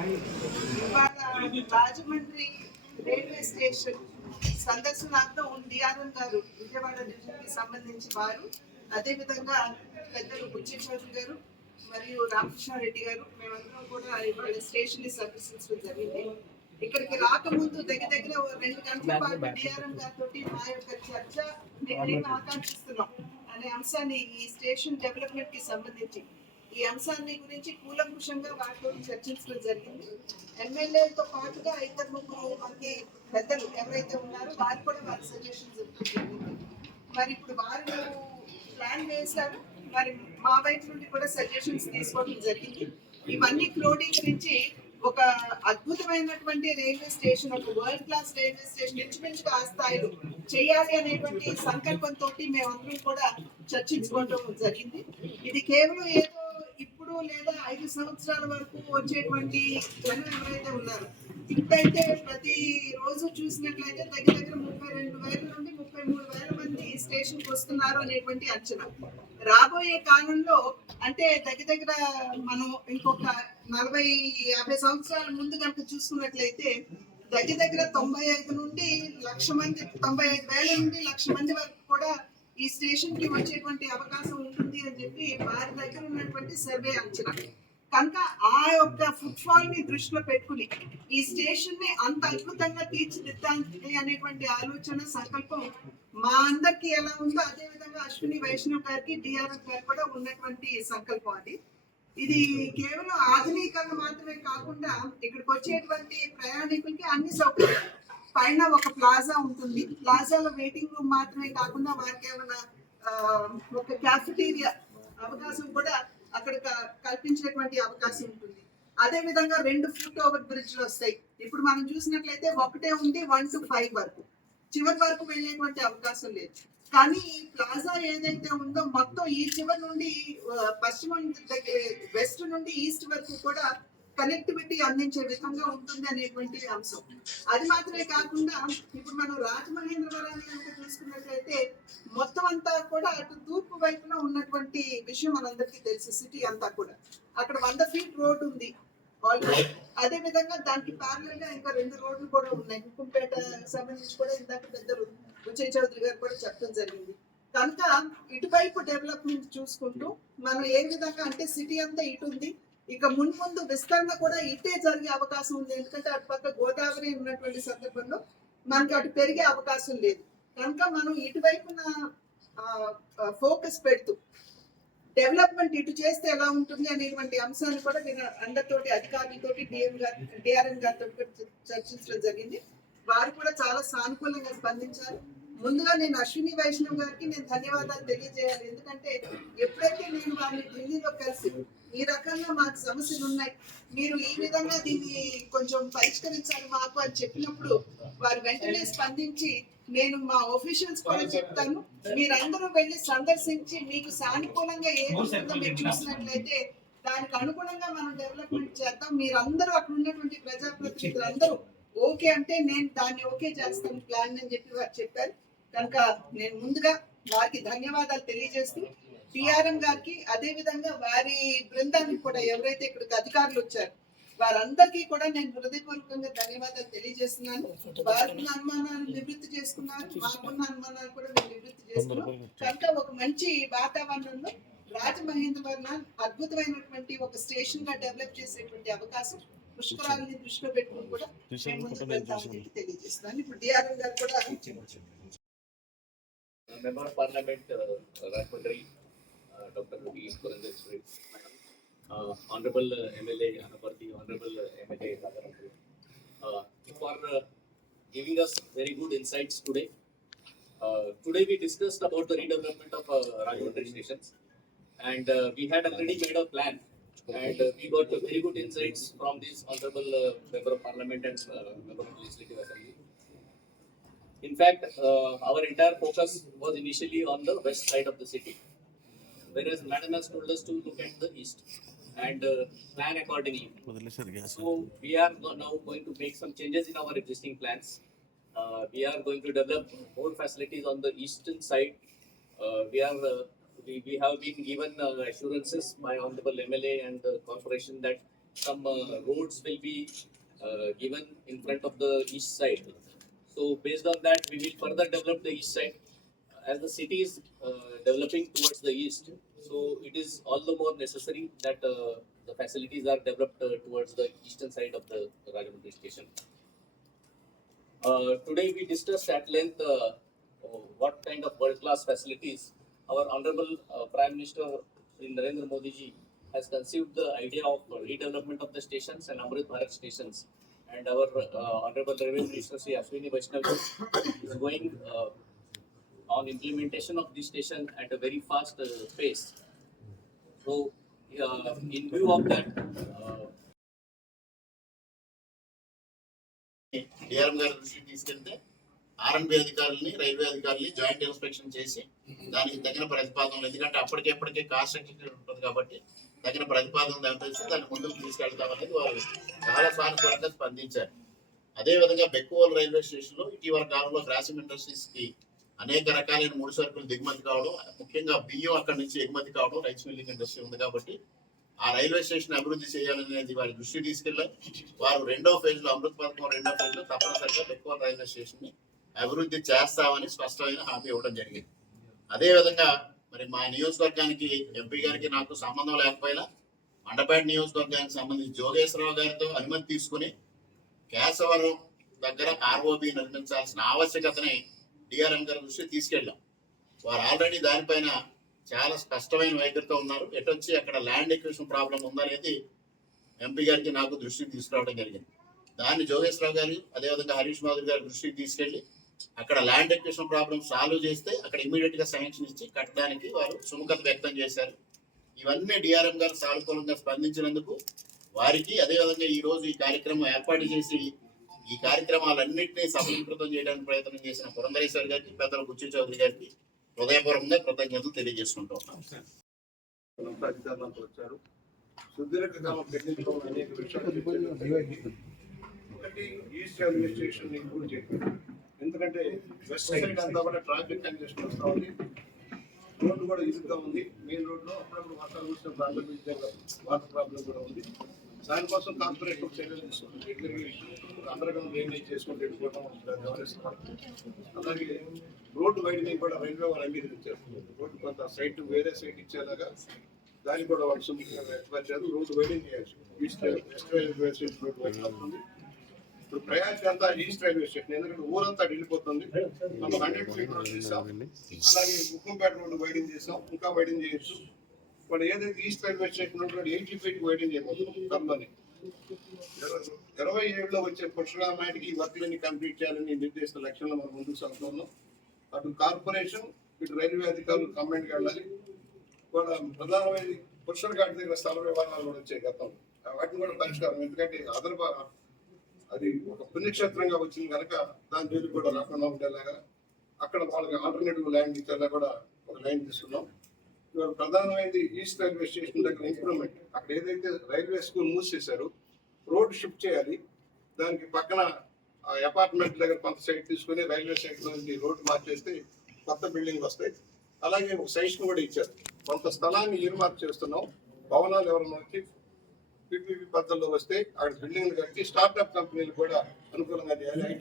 ఇవాళ Rajahmundry railway station సందర్శనార్థం DRM గారు విజయవాడ డివిజన్కి సంబంధించి వారు అదేవిధంగా పెద్దలు బుచ్చి చౌదరి గారు మరియు రామకృష్ణారెడ్డి గారు మేమందరం కూడా ఇవాళ స్టేషన్ని సందర్శించడం జరిగింది. ఇక్కడికి రాకముందు దగ్గర దగ్గర రెండు గంటల పాటు డిఆర్ఎం గారితో మా యొక్క చర్చ మేము ఆకాంక్షిస్తున్నాం. అనే అంశాన్ని ఈ స్టేషన్ డెవలప్మెంట్కి సంబంధించి ఈ అంశాన్ని గురించి కూలంకుషంగా వారితో చర్చించడం జరిగింది. ఎమ్మెల్యేలతో పాటుగా ఇద్దరు ముగ్గురు మనకి పెద్దలు ఎవరైతే ఉన్నారో వారు కూడా వారి సజెషన్స్ జరిగింది. మరి ఇప్పుడు వారు ప్లాన్ వేశారు. మరి మా వైపు నుండి కూడా సజెషన్స్ తీసుకోవడం జరిగింది. ఇవన్నీ క్రోడీకరించి ఒక అద్భుతమైనటువంటి రైల్వే స్టేషన్ ఒక వరల్డ్ క్లాస్ రైల్వే స్టేషన్ ఇంచుమించుగా ఆ స్థాయిలో చేయాలి అనేటువంటి సంకల్పంతో మేమందరం కూడా చర్చించుకోవడం జరిగింది. ఇది కేవలం ఏదో ఇప్పుడు లేదా ఐదు సంవత్సరాల వరకు వచ్చేటువంటి జనం ఎవరైతే ఉన్నారు ఇప్పుడైతే ప్రతి రోజు చూసినట్లయితే దగ్గర దగ్గర ముప్పై రెండు వేల నుండి ముప్పై మూడు వేల మంది స్టేషన్కి వస్తున్నారు అనేటువంటి అంచనా. రాబోయే కాలంలో అంటే దగ్గర దగ్గర మనం ఇంకొక నలభై యాభై సంవత్సరాల ముందు కనుక చూసుకున్నట్లయితే దగ్గర దగ్గర తొంభై ఐదు నుండి లక్ష మంది తొంభై ఐదు వేల నుండి లక్ష మంది వరకు కూడా ఈ స్టేషన్కి వచ్చేటువంటి అవకాశం ఉంటుంది అని చెప్పి వారి దగ్గర ఉన్నటువంటి సర్వే అంచనా. కనుక ఆ యొక్క ఫుట్ఫాల్ని దృష్టిలో పెట్టుకుని ఈ స్టేషన్ని అంత అద్భుతంగా తీర్చిదిద్దాలి అనేటువంటి ఆలోచన సంకల్పం మా అందరికి ఎలా ఉందో అదే విధంగా అశ్విని వైష్ణవ్ గారికి డిఆర్ఎఫ్ గారు కూడా ఉన్నటువంటి సంకల్పం అది. ఇది కేవలం ఆధునీకరణ మాత్రమే కాకుండా ఇక్కడికి వచ్చేటువంటి ప్రయాణికులకి అన్ని సౌకర్యాలు పైన ఒక ప్లాజా ఉంటుంది. ప్లాజాలో వెయిటింగ్ రూమ్ మాత్రమే కాకుండా వారికి ఏమైనా ఒక క్యాఫిటీరియా అవకాశం కూడా అక్కడ కల్పించేటువంటి అవకాశం ఉంటుంది. అదే విధంగా రెండు ఫుట్ ఓవర్ బ్రిడ్జ్లు వస్తాయి. ఇప్పుడు మనం చూసినట్లయితే ఒకటే ఉంది వన్ టు ఫైవ్ వరకు. చివరి వరకు వెళ్ళేటువంటి అవకాశం లేదు. కానీ ఈ ప్లాజా ఏదైతే ఉందో మొత్తం ఈ చివరి నుండి ఆ, పశ్చిమ వెస్ట్ నుండి ఈస్ట్ వరకు కూడా కనెక్టివిటీ అందించే విధంగా ఉంటుంది అనేటువంటి అంశం. అది మాత్రమే కాకుండా ఇప్పుడు మనం రాజమహేంద్రవరాన్ని కనుక చూసుకున్నట్లయితే మొత్తం అంతా కూడా అటు తూర్పు వైపున ఉన్నటువంటి విషయం మనందరికీ తెలుసు సిటీ అంతా కూడా. అక్కడ వంద ఫీట్ రోడ్ ఉంది అదే విధంగా దానికి ప్యారలల్గా ఇంకా రెండు రోడ్లు కూడా ఉన్నాయి. హుకుంపేట సంబంధించి కూడా ఇందాక పెద్దలు విజయ్ చౌదరి గారు కూడా చెప్పడం జరిగింది. కనుక ఇటువైపు డెవలప్మెంట్ చూసుకుంటూ మనం ఏ విధంగా అంటే సిటీ అంతా ఇటు ఉంది ఇక మున్ముందు విస్తరణ కూడా ఇట్టే జరిగే అవకాశం ఉంది. ఎందుకంటే అటు పక్క గోదావరి ఉన్నటువంటి సందర్భంలో మనకి అటు పెరిగే అవకాశం లేదు. కనుక మనం ఇటువైపున ఫోకస్ పెడుతూ డెవలప్మెంట్ ఇటు చేస్తే ఎలా ఉంటుంది అనేటువంటి అంశాన్ని కూడా నేను అందరితోటి అధికారులతోటి డిఎం గారి డిఆర్ఎం గారితో చర్చించడం జరిగింది. వారు కూడా చాలా సానుకూలంగా స్పందించారు. ముందుగా నేను అశ్విని వైష్ణవ్ గారికి నేను ధన్యవాదాలు తెలియజేయాలి. ఎందుకంటే ఎప్పుడైతే నేను వారిని ఢిల్లీలో కలిసి ఈ రకంగా మాకు సమస్యలు ఉన్నాయి. మీరు ఈ విధంగా దీన్ని కొంచెం పరిష్కరించాలి మాకు అని చెప్పినప్పుడు వారు వెంటనే స్పందించి నేను మా ఆఫీషియల్స్ కూడా చెప్తాను. మీరందరూ వెళ్ళి సందర్శించి మీకు సానుకూలంగా ఏది ఉందో మీరు చూసినట్లయితే దానికి అనుగుణంగా మనం డెవలప్మెంట్ చేద్దాం. మీరందరూ అక్కడ ఉన్నటువంటి ప్రజాప్రతినిధులు అందరూ ఓకే అంటే నేను దాన్ని ఓకే చేస్తాను ప్లాన్ అని చెప్పి వారు చెప్పారు. కనుక నేను ముందుగా వారికి ధన్యవాదాలు తెలియజేస్తూ టిఆర్ఎం గారికి అదే విధంగా వారి బృందానికి కూడా ఎవరైతే ఇక్కడికి అధికారులు వచ్చారు వారందరికీ కూడా నేను హృదయపూర్వకంగా ధన్యవాదాలు తెలియజేస్తున్నాను. వారికి అనుమానాలు నివృత్తి చేసుకున్నారు. మాకున్న అనుమానాలు కూడా మేము నివృత్తి చేసుకున్నాం. కనుక ఒక మంచి వాతావరణంలో రాజమహేంద్రవరం అద్భుతమైనటువంటి ఒక స్టేషన్గా డెవలప్ చేసేటువంటి అవకాశం పుష్కరాలని దృష్టిలో పెట్టుకుని కూడా మేము ముందుకు వెళ్తామని తెలియజేస్తున్నాను. ఇప్పుడు డిఆర్ఎం గారు కూడా uh, Rajmundry, uh, Honorable MLA Anaparthi, Honorable MLA uh, for giving us very good insights today. Today we discussed about the redevelopment of uh, Rajmundry stations. And uh, we had already made a plan. And uh, we got very good insights from this Honorable uh, Member of Parliament and uh, of Legislative Assembly. In fact, uh, our entire focus was initially on the west side of the city, whereas madam has told us to look at the east and uh, plan accordingly. So we are now going to make some changes in our existing plans. Uh, we are going to develop more facilities on the eastern side. Uh, we are uh, we, we have been given uh, assurances by honorable MLA and the corporation that some uh, roads will be uh, given in front of the east side. So based on that, we will further develop the east side. As the city is uh, developing towards the east, so it is all the more necessary that uh, the facilities are developed uh, towards the eastern side of the Rajahmundry station. Today we discussed at length what kind of world-class facilities our honorable Prime Minister Narendra Modi ji has conceived the idea of redevelopment of the stations and Amrit Bharat stations. And our uh, honorable Railway Minister Shri Ashwini Vaishnav is going uh, on implementation of this station at a very fast uh, pace. So, uh, in view of that, uh, DRM గారి దృష్టికి తీసుకెళ్తే RMP అధికారులని railway అధికారులని joint inspection చేసి దానికి తగిన ప్రతిపాదనలు ఎందుకంటే అప్పటికెప్పటికే కాస్ట్ సర్టిఫికేట్ ఉంటుంది కాబట్టి తగిన ప్రతిపాదనలు అందించి దాన్ని ముందుకు తీసుకెళ్తామనేది వారు చాలా సానుకూలంగా స్పందించారు అదేవిధంగా బెక్కువల్ రైల్వే స్టేషన్లో ఇటీవల కాలంలో గ్రాసిమ్ ఇండస్ట్రీస్కి అనేక రకాలైన ముడి సరుకులు దిగుమతి కావడం ముఖ్యంగా బియ్యం అక్కడి నుంచి ఎగుమతి కావడం రైస్ మిల్లింగ్ ఇండస్ట్రీ ఉంది కాబట్టి ఆ రైల్వే స్టేషన్ అభివృద్ధి చేయాలనేది వారి దృష్టి తీసుకెళ్ళాలి. వారు రెండో ఫేజ్లో అమృత్ పథకం రెండో ఫేజ్లో తప్పనిసరిగా ఎక్కువ రైల్వే స్టేషన్ని అభివృద్ధి చేస్తామని స్పష్టమైన హామీ ఇవ్వడం జరిగింది. అదే విధంగా మరి మా నియోజకవర్గానికి ఎంపీ గారికి నాకు సంబంధం లేకపోయినా మండపేట నియోజకవర్గానికి సంబంధించి జోగేశ్వరరావు గారితో అనుమతి తీసుకుని కేశవరం దగ్గర ఆర్ఓబి నిర్మించాల్సిన ఆవశ్యకతని డిఆర్ఎం గారి దృష్టి తీసుకెళ్ళాం. వారు ఆల్రెడీ దానిపైన చాలా స్పష్టమైన వైఖరితో ఉన్నారు. ఎటొచ్చి అక్కడ ల్యాండ్ ఎక్విషన్ ప్రాబ్లం ఉందనేది ఎంపీ గారికి నాకు దృష్టికి తీసుకురావడం జరిగింది. దాన్ని జోగేశ్వరరావు గారు అదేవిధంగా హరీష్ మాధురి గారి దృష్టికి తీసుకెళ్ళి అక్కడ ల్యాండ్ ఎక్విషన్ ప్రాబ్లం సాల్వ్ చేస్తే అక్కడ ఇమీడియట్గా శాంక్షన్ ఇచ్చి కట్టడానికి వారు సుముఖత వ్యక్తం చేశారు. ఇవన్నీ డిఆర్ఎం గారు సానుకూలంగా స్పందించినందుకు వారికి అదేవిధంగా ఈ రోజు ఈ కార్యక్రమం ఏర్పాటు చేసి ఈ కార్యక్రమాలన్నింటినీ సఫలీకృతం చేయడానికి ప్రయత్నం చేసిన పురంధరేశ్వర్ గారికి పెద్దల బుచ్చి చౌదరి గారికి హృదయపూర్వకంగా కృతజ్ఞతలు తెలియజేసుకుంటూ వచ్చారు. సుదీర్ఘకాలం పెండింగ్ అనేక విషయాలు ఒకటి ఈస్ట్ రైల్వే స్టేషన్ ఇంప్రూవ్ ఎందుకంటే వెస్ట్ సైడ్ అంతా కూడా ట్రాఫిక్ కంజెషన్ వస్తూ ఉంది. రోడ్డు కూడా ఇరుగ్గా ఉంది. మెయిన్ రోడ్లో అప్పుడప్పుడు వర్షాలు వచ్చిన ప్రాబ్లం వాటర్ ప్రాబ్లం కూడా ఉంది. దానికోసం కార్పొరేట్ చర్యలు తీసుకుంటుంది రెగ్యులర్ డ్రైనేజ్ చేసుకుంటే వెళ్ళిపోవడం అలాగే రోడ్డు వైడనింగ్ కూడా రైల్వే వారు అంగీకరించారు. రోడ్డు కొంత సైట్ వేరే సైట్ ఇచ్చేలాగా దానికి కూడా వాళ్ళు సుమారు రోడ్డు వైడింగ్ చేయాలి east west railway station road widening అవుతుంది ఇప్పుడు ప్రయాణికి అంతా ఈస్ట్ రైల్వే స్టేషన్ ఎందుకంటే ఊరంతా వెళ్ళిపోతుంది మనం హండ్రెడ్ ఫీట్ రోడ్ చేసాం అలాగే ముక్కంపేట రోడ్డు వైడింగ్ చేసాం ఇంకా వైడింగ్ చేయొచ్చు వాడు ఏదైతే east railway station road eighty feet widening చేయబోతున్నాం కర్మని ఇరవై ఏడులో వచ్చే పురుషుల ఈ వర్క్లన్నీ కంప్లీట్ చేయాలని నిర్దేశిత లక్ష్యంలో మనం ముందుకు సాగుతున్నాం అటు కార్పొరేషన్ ఇటు రైల్వే అధికారులు కమెంట్కి వెళ్ళాలి. కూడా ప్రధానమైన పురుషుల గాడి దగ్గర స్థల వివరాలు కూడా వచ్చాయి గతం వాటిని కూడా పరిష్కారం. ఎందుకంటే అదర్ అది ఒక పుణ్యక్షేత్రంగా వచ్చింది కనుక దాని జోలికి కూడా రాకుండా ఉండేలాగా అక్కడ వాళ్ళకి ఆల్టర్నేటివ్ ల్యాండ్ ఇచ్చేలా కూడా ఒక లైన్ తీసుకున్నాం. ప్రధానమైనది ఈస్ట్ రైల్వే స్టేషన్ దగ్గర ఇంప్రూవ్మెంట్ అక్కడ ఏదైతే రైల్వే స్కూల్ మూసేశారు రోడ్ షిఫ్ట్ చేయాలి. దానికి పక్కన అపార్ట్మెంట్ దగ్గర కొంత సైట్ తీసుకుని రైల్వే సైట్ నుంచి రోడ్డు మార్చేస్తే కొత్త బిల్డింగ్ వస్తాయి. అలాగే ఒక సైషన్ కూడా ఇచ్చారు. కొంత స్థలాన్ని ఇరుమార్క్ చేస్తున్నాం. భవనాలు ఎవరైనా వచ్చి పిపిపి పద్ధతిలో వస్తే అక్కడ బిల్డింగ్లు కట్టి స్టార్ట్అప్ కంపెనీలు కూడా అనుకూలంగా చేయాలి.